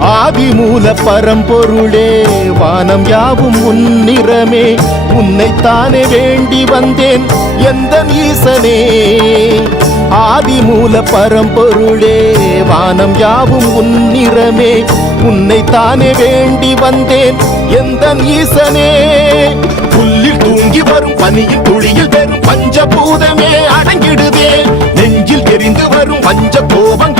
ஆதிமூல பரம்பொருளே வானம் யாவும் உன்னிறமே உன்னைத்தானே வேண்டி வந்தேன் எந்த ஈசனே ஆதிமூல பரம்பொருளே வானம் யாவும் உன்னிறமே உன்னைத்தானே வேண்டி வந்தேன் எந்த ஈசனே புல்லில் தூங்கி வரும் பனியில் துளியில் பெரும் பஞ்சபூதமே அடங்கிடுதே. நெஞ்சில் எரிந்து வரும் பஞ்ச கோபங்கள்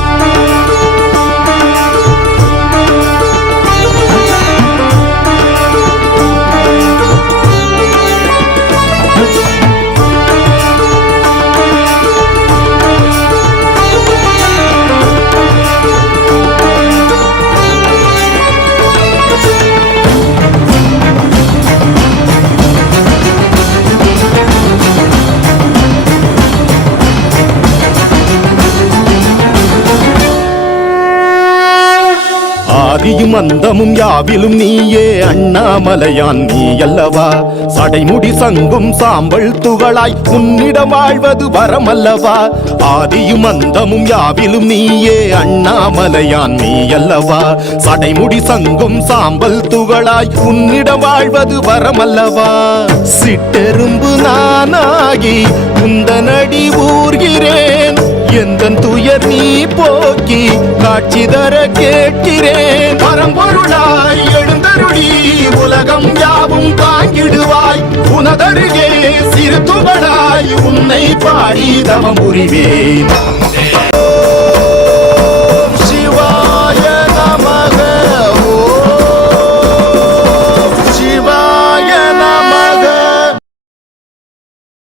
ஆதியும் அந்தமும் யாவிலும் நீயே அண்ணாமலையான் நீ அல்லவா சடைமுடி சங்கும் சாம்பல் துகளாய் உன்னிடம் வாழ்வது வரமல்லவா? ஆதியும் அந்தமும் யாவிலும் நீயே அண்ணாமலையான் நீ அல்லவா சடைமுடி சங்கும் சாம்பல் துகளாய் உன்னிடம் வாழ்வது வரமல்லவா? சிட்டெரும்பு நானாகி உந்தனடி ஊர்கிறேன் எந்த துயர் நீ போக்கி காட்சி தர கேட்கிறேன். உலகம் யாவும் தாங்கிடுவாய். உனதருகே சிறு துகளாய் உன்னை பாடி தவம் புரிவேன்